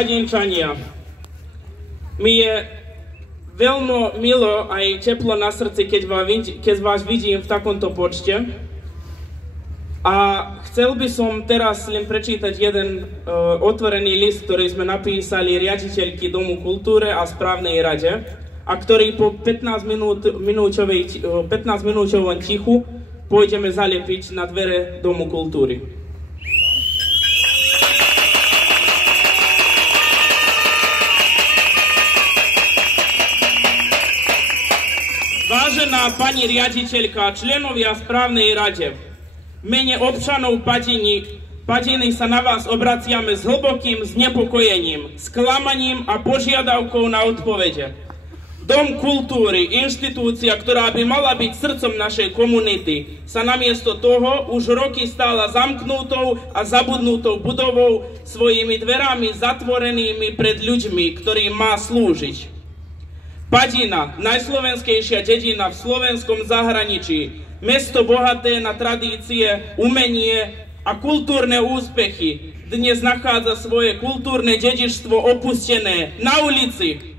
Padinčania, mi je veľmi milo aj teplo na srdci, keď vás vidím v takomto počte. A chcel by som teraz len prečítať jeden otvorený list, ktorý sme napísali riaditeľky Domu kultúry a správnej rade, a ktorý po 15-minútovom tichu pôjdeme zalepiť na dvere Domu kultúry. Vážená pani riaditeľka, členovia správnej rade, v mene občanov Padiny sa na vás obraciame s hlbokým znepokojením, sklamaním a požiadavkou na odpovede. Dom kultúry, inštitúcia, ktorá by mala byť srdcom našej komunity, sa namiesto toho už roky stála zamknutou a zabudnutou budovou, svojimi dverami zatvorenými pred ľuďmi, ktorým má slúžiť. Padina, najslovenskejšia dedina v slovenskom zahraničí, mesto bohaté na tradície, umenie a kultúrne úspechy, dnes nachádza svoje kultúrne dedičstvo opustené na ulici.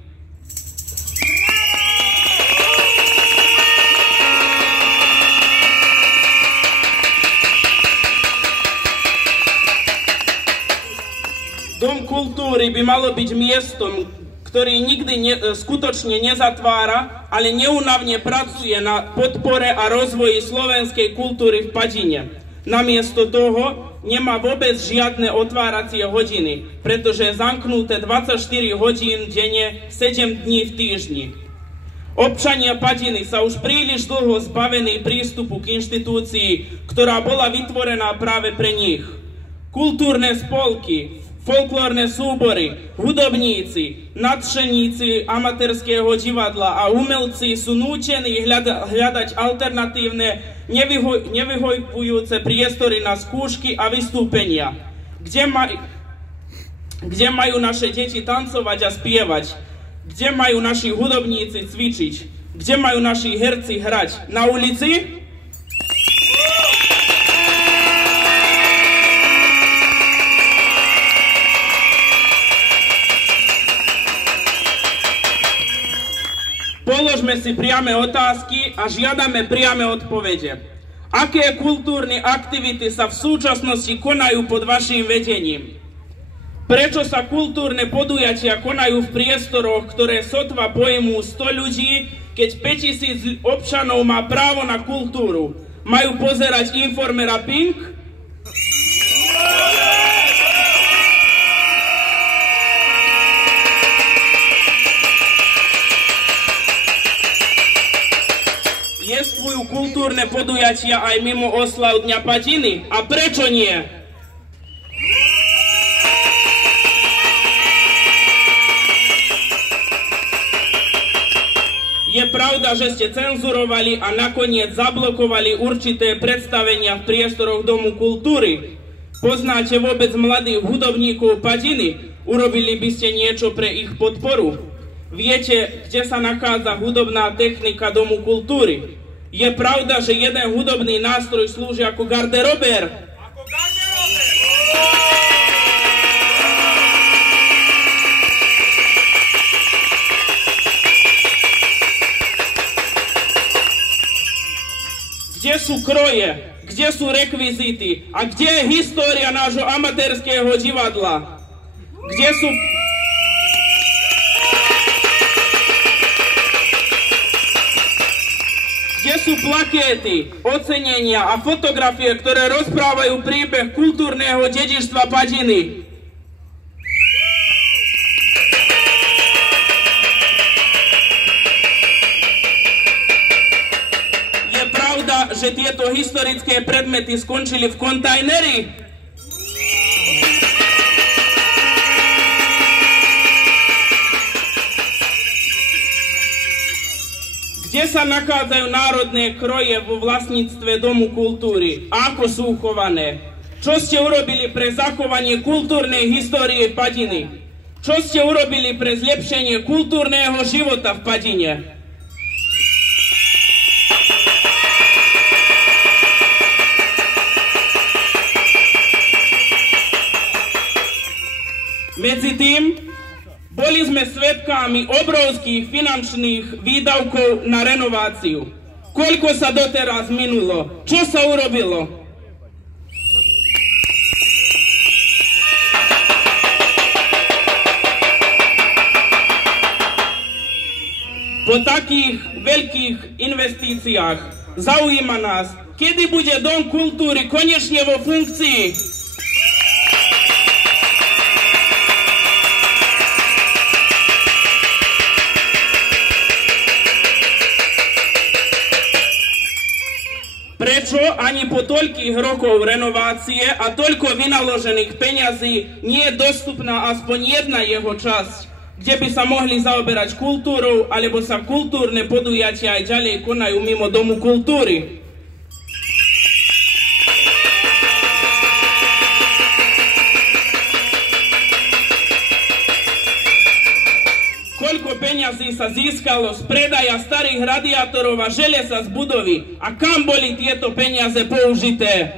Dom kultúry by malo byť miestom, ktorý nikdy skutočne nezatvára, ale neúnavne pracuje na podpore a rozvoji slovenskej kultúry v Padine. Namiesto toho nemá vôbec žiadne otváracie hodiny, pretože je zamknuté 24 hodín denne, 7 dní v týždni. Občania Padiny sa už príliš dlho zbavení prístupu k inštitúcii, ktorá bola vytvorená práve pre nich. Kultúrne spolky, folklórne súbory, hudobníci, nadšeníci amatérského divadla a umelci sú nútení hľadať alternatívne, nevyhovujúce priestory na skúšky a vystúpenia, kde majú naše deti tancovať a spievať, kde majú naši hudobníci cvičiť, kde majú naši herci hrať. Na ulici? Položme si priame otázky a žiadame priame odpovede. Aké kultúrne aktivity sa v súčasnosti konajú pod vašim vedením? Prečo sa kultúrne podujatia konajú v priestoroch, ktoré sotva pojmú 100 ľudí, keď 5000 občanov má právo na kultúru? Majú pozerať informera Pink? Jestvujú kultúrne podujatia aj mimo oslav Dňa Padiny? A prečo nie? Je pravda, že ste cenzurovali a nakoniec zablokovali určité predstavenia v priestoroch Domu kultúry. Poznáte vôbec mladých hudobníkov Padiny? Urobili by ste niečo pre ich podporu? Viete, kde sa nachádza hudobná technika Domu kultúry? Je pravda, že jeden hudobný nástroj slúži ako garderober? Kde sú kroje? Kde sú rekvizity? A kde je história nášho amatérského divadla? Kde sú... Kde sú plakéty, ocenenia a fotografie, ktoré rozprávajú príbeh kultúrneho dedičstva Padiny? Je pravda, že tieto historické predmety skončili v kontajneri? Kde sa nachádzajú národné kroje vo vlastníctve Domu kultúry? Ako sú uchované? Čo ste urobili pre zachovanie kultúrnej histórie Padiny? Čo ste urobili pre zlepšenie kultúrneho života v Padine? Medzi tým boli sme svedkami obrovských finančných výdavkov na renováciu. Koľko sa doteraz minulo? Čo sa urobilo? Po takých veľkých investíciách zaujíma nás, kedy bude Dom kultúry konečne vo funkcii. Prečo ani po toľkých rokov renovácie a toľko vynaložených peňazí nie je dostupná aspoň jedna jeho časť, kde by sa mohli zaoberať kultúrou, alebo sa kultúrne podujatia aj ďalej konajú mimo Domu kultúry? Koľko peňazí sa získalo z predaja starých radiátorov a železa z budovy? A kam boli tieto peniaze použité?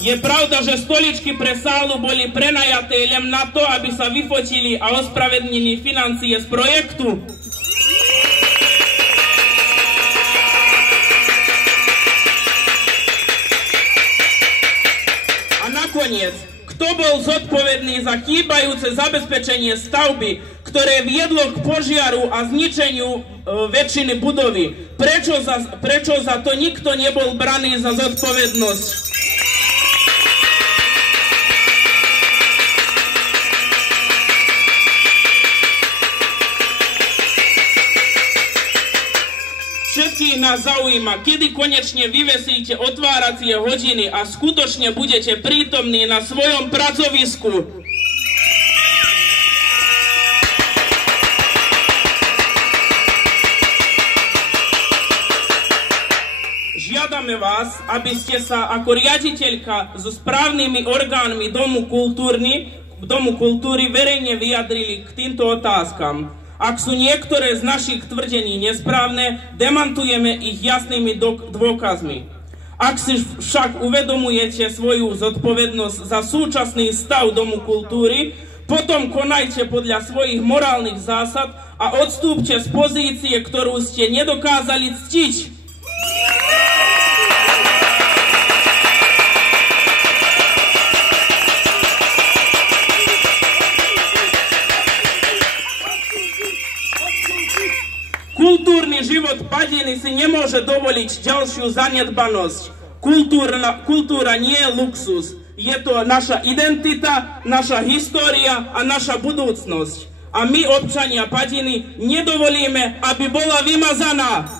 Je pravda, že stoličky pre sálu boli prenajaté len na to, aby sa vyfotili a ospravedlnili financie z projektu? Nakoniec, kto bol zodpovedný za chýbajúce zabezpečenie stavby, ktoré viedlo k požiaru a zničeniu väčšiny budovy? Prečo za to nikto nebol braný za zodpovednosť? Všetkých nás zaujíma, kedy konečne vyvesíte otváracie hodiny a skutočne budete prítomní na svojom pracovisku. Žiadame vás, aby ste sa ako riaditeľka so správnymi orgánmi Domu kultúry verejne vyjadrili k týmto otázkam. Ak sú niektoré z našich tvrdení nesprávne, demantujeme ich jasnými dôkazmi. Ak si však uvedomujete svoju zodpovednosť za súčasný stav Domu kultúry, potom konajte podľa svojich morálnych zásad a odstúpte z pozície, ktorú ste nedokázali ctiť. Kultúrny život Padiny si nemôže dovoliť ďalšiu zanedbanosť. Kultúra nie je luxus. Je to naša identita, naša história a naša budúcnosť. A my, občania Padiny, nedovolíme, aby bola vymazaná.